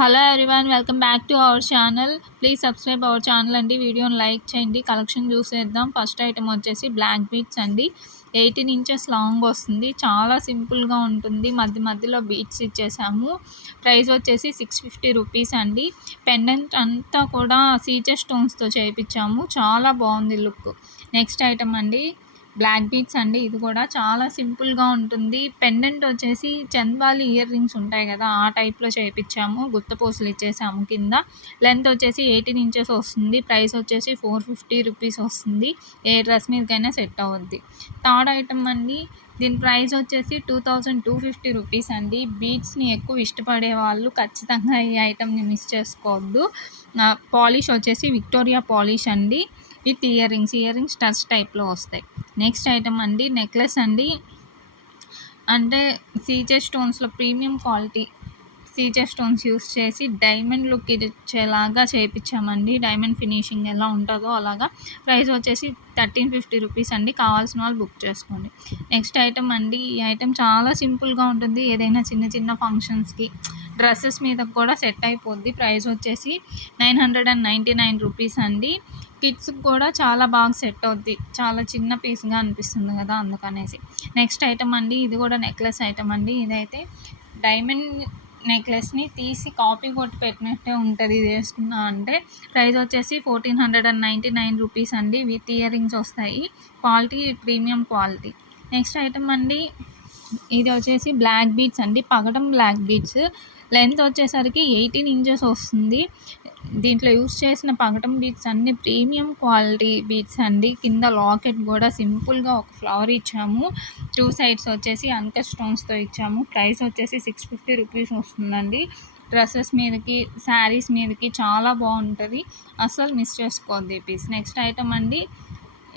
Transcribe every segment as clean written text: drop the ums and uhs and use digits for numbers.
Hello everyone, welcome back to our channel. Please subscribe our channel అండి. వీడియోని like చేయండి. Collection చూసేద్దాం. First item వచ్చేసి బ్లాక్ బీట్స్ అండి. 18 ఇంచెస్ లాంగ్ వస్తుంది. చాలా సింపుల్గా ఉంటుంది. మధ్య మధ్యలో బీట్స్ ఇచ్చేసాము. ప్రైస్ వచ్చేసి 650 రూపీస్ అండి. పెండెంట్ అంతా కూడా సీజర్ స్టోన్స్తో చేయించాము. చాలా బాగుంది లుక్. నెక్స్ట్ ఐటమ్ అండి బ్లాక్ బీట్స్ అండి. ఇది కూడా చాలా సింపుల్గా ఉంటుంది. పెండెంట్ వచ్చేసి చంద్వాలి ఇయర్ రింగ్స్ ఉంటాయి కదా, ఆ టైప్లో చేయించాము. గుత్తపూసలు ఇచ్చేసాము కింద. లెంత్ వచ్చేసి 18 ఇంచెస్ వస్తుంది. ప్రైస్ వచ్చేసి 450 రూపీస్ వస్తుంది. ఏ డ్రెస్ మీదకైనా సెట్ అవుద్ది. థర్డ్ ఐటమ్ అండి, దీని ప్రైస్ వచ్చేసి 2250 రూపీస్ అండి. బీట్స్ని ఎక్కువ ఇష్టపడే వాళ్ళు ఖచ్చితంగా ఈ ఐటమ్ని మిస్ చేసుకోవద్దు. పాలిష్ వచ్చేసి విక్టోరియా పాలిష్ అండి, విత్ ఇయర్ రింగ్స్ టచ్ టైప్లో వస్తాయి. నెక్స్ట్ ఐటమ్ అండి నెక్లెస్ అండి. అంటే సీజర్ స్టోన్స్లో premium quality caesar stones use చేసి డైమండ్ లుక్ ఇచ్చేలాగా చేయించామండి. డైమండ్ ఫినిషింగ్ ఎలా ఉంటుందో అలాగా. ప్రైస్ వచ్చేసి 1350 రూపీస్ అండి. కావాల్సిన వాళ్ళు బుక్ చేసుకోండి. నెక్స్ట్ ఐటమ్ అండి, ఈ ఐటమ్ చాలా సింపుల్గా ఉంటుంది. ఏదైనా చిన్న చిన్న ఫంక్షన్స్కి, డ్రెస్సెస్ మీద కూడా సెట్ అయిపోద్ది. ప్రైస్ వచ్చేసి 999 రూపీస్ అండి. కిడ్స్కి కూడా చాలా బాగా సెట్ అవుద్ది. చాలా చిన్న పీస్గా అనిపిస్తుంది కదా, అందుకనేసి. నెక్స్ట్ ఐటమ్ అండి, ఇది కూడా నెక్లెస్ ఐటమ్ అండి. ఇదైతే డైమండ్ నెక్లెస్ని తీసి కాపీ కొట్టి పెట్టినట్టే ఉంటుంది ఇది వేసుకున్నా అంటే. ప్రైస్ వచ్చేసి 1499 రూపీస్ అండి. విత్ ఇయర్ రింగ్స్ వస్తాయి. Quality premium quality. Next item అండి, ఇది వచ్చేసి బ్లాక్ బీట్స్ అండి. పగడం బ్లాక్ బీట్స్. లెంత్ వచ్చేసరికి 18 ఇంచెస్ వస్తుంది. దీంట్లో యూస్ చేసిన పగడం బీట్స్ అన్ని ప్రీమియం క్వాలిటీ బీట్స్ అండి. కింద లాకెట్ కూడా సింపుల్గా ఒక ఫ్లవర్ ఇచ్చాము. 2 సైడ్స్ వచ్చేసి అన్కట్ స్టోన్స్తో ఇచ్చాము. ప్రైస్ వచ్చేసి 650 రూపీస్ వస్తుందండి. డ్రెస్సెస్ మీదకి, శారీస్ మీదకి చాలా బాగుంటుంది. అస్సలు మిస్ చేసుకోవద్దు ఈ పీస్. నెక్స్ట్ ఐటమ్ అండి,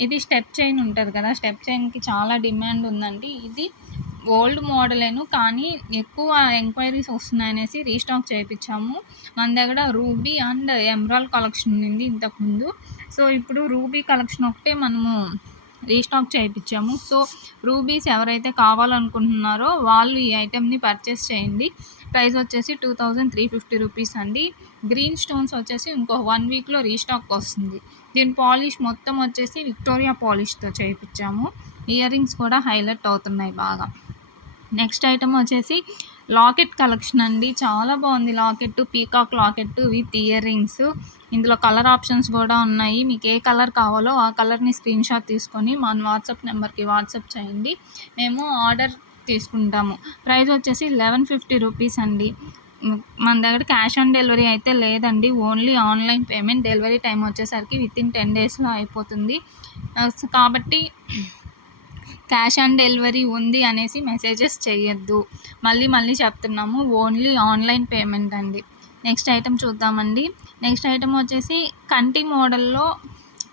ఇది స్టెప్ చైన్ ఉంటుంది కదా, స్టెప్ చైన్కి చాలా డిమాండ్ ఉందండి. ఇది ఓల్డ్ మోడలేను, కానీ ఎక్కువ ఎంక్వైరీస్ వస్తున్నాయనేసి రీస్టాక్ చేయించాము. మన దగ్గర రూబీ అండ్ ఎమరాల్డ్ కలెక్షన్ ఉంది ఇంతకుముందు. సో ఇప్పుడు రూబీ కలెక్షన్ ఒకటే మనము రీస్టాక్ చేయించాము. సో రూబీస్ ఎవరైతే కావాలనుకుంటున్నారో వాళ్ళు ఈ ఐటెంని పర్చేస్ చేయండి. ప్రైస్ వచ్చేసి 2350 రూపీస్ అండి. గ్రీన్ స్టోన్స్ వచ్చేసి ఇంకో 1 వీక్లో రీస్టాక్ వస్తుంది. దీని పాలిష్ మొత్తం వచ్చేసి విక్టోరియా పాలిష్తో చేయించాము. ఇయర్ రింగ్స్ కూడా హైలైట్ అవుతున్నాయి బాగా. నెక్స్ట్ ఐటమ్ వచ్చేసి లాకెట్ కలెక్షన్ అండి. చాలా బాగుంది locket. Peacock locket with ear rings. ఇందులో కలర్ ఆప్షన్స్ కూడా ఉన్నాయి. మీకు ఏ కలర్ కావాలో ఆ కలర్ని స్క్రీన్ షాట్ తీసుకొని మన వాట్సాప్ నెంబర్కి వాట్సాప్ చేయండి. మేము ఆర్డర్ తీసుకుంటాము. ప్రైస్ వచ్చేసి 1150 రూపీస్ అండి. మన దగ్గర క్యాష్ ఆన్ డెలివరీ అయితే లేదండి. Only online payment. Delivery time వచ్చేసరికి వితిన్ 10 డేస్లో అయిపోతుంది. కాబట్టి క్యాష్ ఆన్ డెలివరీ ఉంది అనేసి మెసేజెస్ చేయొద్దు. మళ్ళీ చెప్తున్నాము, ఓన్లీ ఆన్లైన్ పేమెంట్ అండి. నెక్స్ట్ ఐటమ్ చూద్దామండి. నెక్స్ట్ ఐటమ్ వచ్చేసి కంటి మోడల్లో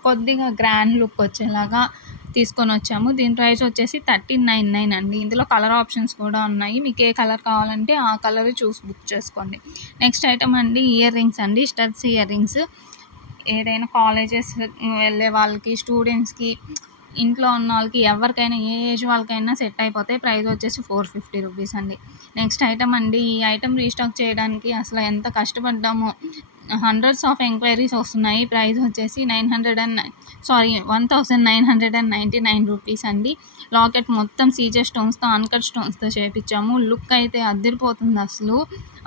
కొద్దిగా గ్రాండ్ లుక్ వచ్చేలాగా తీసుకొని వచ్చాము. దీని ప్రైస్ వచ్చేసి 1399 అండి. ఇందులో కలర్ ఆప్షన్స్ కూడా ఉన్నాయి. మీకు ఏ కలర్ కావాలంటే ఆ కలర్ చూసి బుక్ చేసుకోండి. నెక్స్ట్ ఐటమ్ అండి, ఇయర్ రింగ్స్ అండి. Studs ear rings. ఏదైనా కాలేజెస్ వెళ్ళే వాళ్ళకి, స్టూడెంట్స్కి, ఇంట్లో ఉన్న వాళ్ళకి, ఎవరికైనా ఏ ఏజ్ వాళ్ళకైనా సెట్ అయిపోతాయి. ప్రైస్ వచ్చేసి 450 రూపీస్ అండి. నెక్స్ట్ ఐటమ్ అండి, ఈ ఐటమ్ రీస్టాక్ చేయడానికి అసలు ఎంత కష్టపడ్డామో. హండ్రెడ్స్ ఆఫ్ ఎంక్వైరీస్ వస్తున్నాయి. ప్రైస్ వచ్చేసి 1999 రూపీస్ అండి. లాకెట్ మొత్తం సీజర్ స్టోన్స్తో, అన్కట్ స్టోన్స్తో చేయించాము. లుక్ అయితే అదిరిపోతుంది.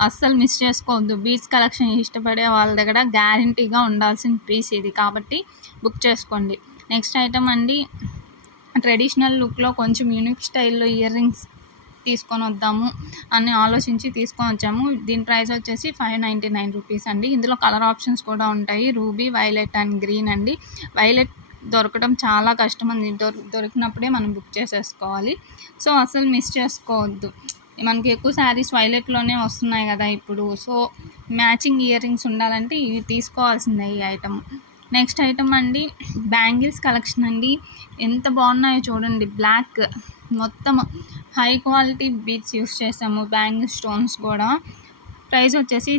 అస్సలు మిస్ చేసుకోవద్దు. బీట్స్ కలెక్షన్ ఇష్టపడే వాళ్ళ దగ్గర గ్యారంటీగా ఉండాల్సిన పీస్ ఇది, కాబట్టి బుక్ చేసుకోండి. నెక్స్ట్ ఐటమ్ అండి, ట్రెడిషనల్ లుక్లో కొంచెం యూనిక్ స్టైల్లో ఇయర్ రింగ్స్ తీసుకొని వద్దాము అని ఆలోచించి తీసుకొని వచ్చాము. దీని ప్రైస్ వచ్చేసి 599 రూపీస్ అండి. ఇందులో కలర్ ఆప్షన్స్ కూడా ఉంటాయి. రూబీ, వైలెట్ అండ్ గ్రీన్ అండి. వైలెట్ దొరకడం చాలా కష్టం అండి. దొరికినప్పుడే మనం బుక్ చేసేసుకోవాలి. సో అసలు మిస్ చేసుకోవద్దు. మనకి ఎక్కువ శారీస్ వైలెట్లోనే వస్తున్నాయి కదా ఇప్పుడు. సో మ్యాచింగ్ ఇయర్ రింగ్స్ ఉండాలంటే ఇవి తీసుకోవాల్సిందే ఈ ఐటమ్. నెక్స్ట్ ఐటమ్ అండి, బ్యాంగిల్స్ కలెక్షన్ అండి. ఎంత బాగున్నాయో చూడండి. బ్లాక్ మొత్తం హై క్వాలిటీ బీడ్స్ యూస్ చేసాము. బ్యాంగిల్ స్టోన్స్ కూడా. ప్రైస్ వచ్చేసి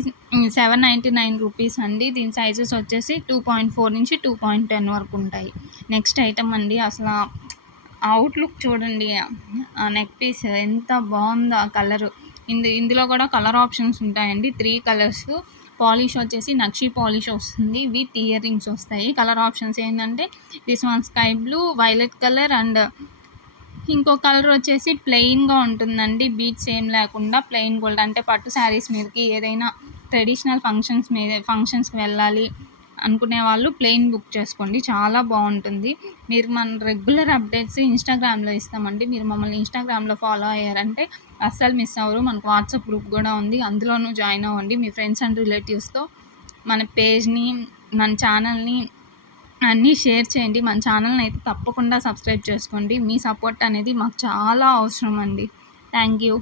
799 రూపీస్ అండి. దీని సైజెస్ వచ్చేసి 2.4 నుంచి 2.10 వరకు ఉంటాయి. నెక్స్ట్ ఐటమ్ అండి, అసలు అవుట్లుక్ చూడండి. ఆ నెక్ పీస్ ఎంత బాగుందో. ఆ కలరు ఇందులో కూడా కలర్ ఆప్షన్స్ ఉంటాయండి. 3 కలర్స్. పాలిష్ వచ్చేసి నక్షి పాలిష్ వస్తుంది. విత్ ఇయర్ రింగ్స్ వస్తాయి. కలర్ ఆప్షన్స్ ఏంటంటే this one sky blue, violet colour and ఇంకో కలర్ వచ్చేసి ప్లెయిన్గా ఉంటుందండి. బీట్స్ ఏం లేకుండా ప్లెయిన్ గోల్డ్. అంటే పట్టు శారీస్ మీదకి ఏదైనా ట్రెడిషనల్ ఫంక్షన్స్కి వెళ్ళాలి అనుకునే వాళ్ళు ప్లెయిన్ బుక్ చేసుకోండి. చాలా బాగుంటుంది. మీరు మన రెగ్యులర్ అప్డేట్స్ ఇన్స్టాగ్రామ్లో ఇస్తామండి. మీరు మమ్మల్ని ఇన్స్టాగ్రామ్లో ఫాలో అయ్యారంటే అస్సలు మిస్ అవ్వరు. మనకు వాట్సాప్ గ్రూప్ కూడా ఉంది. అందులోనూ జాయిన్ అవ్వండి. మీ ఫ్రెండ్స్ అండ్ రిలేటివ్స్తో మన పేజ్ని, మన ఛానల్ని అన్నీ షేర్ చేయండి. మన ఛానల్ని అయితే తప్పకుండా సబ్స్క్రైబ్ చేసుకోండి. మీ సపోర్ట్ అనేది మాకు చాలా అవసరం అండి. Thank you.